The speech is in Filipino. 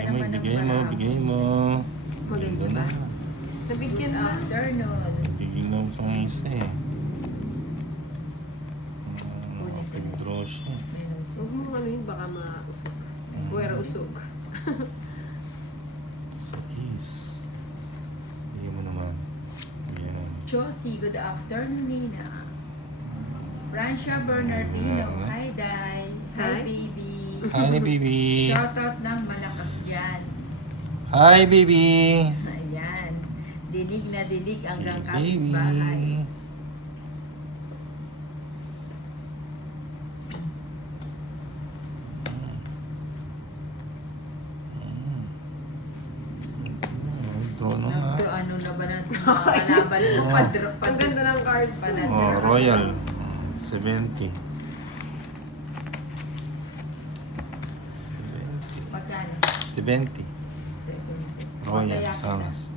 Bigay mo, naman ng bigay mo, marami. bigay mo. Maganda Ganda ba? na. Nabigyan Good na. afternoon. Bigyan lang sa mga isa eh. Kunin ko na. Pag-draw siya. May nusok. Huwag mo ano yun, baka mausog. Puwera usog. Sa is. Bigyan mo naman. Ayan. Josie, good afternoon, Nina. Francia Bernardino, hi, Day. Hi, Hi. baby. Hi, baby. Shoutout ng malakas dyan. Hi, baby. Ayan. Dinig na dinig Si hanggang baby. kapitbahay. Draw na nga. Ano na ba natin mga kalaban ko? Ang ganda ng cards ko. Pala- Oh, Royal. 70. 70. Magkano? 70. 70. Royal, Patayak na. Sangas.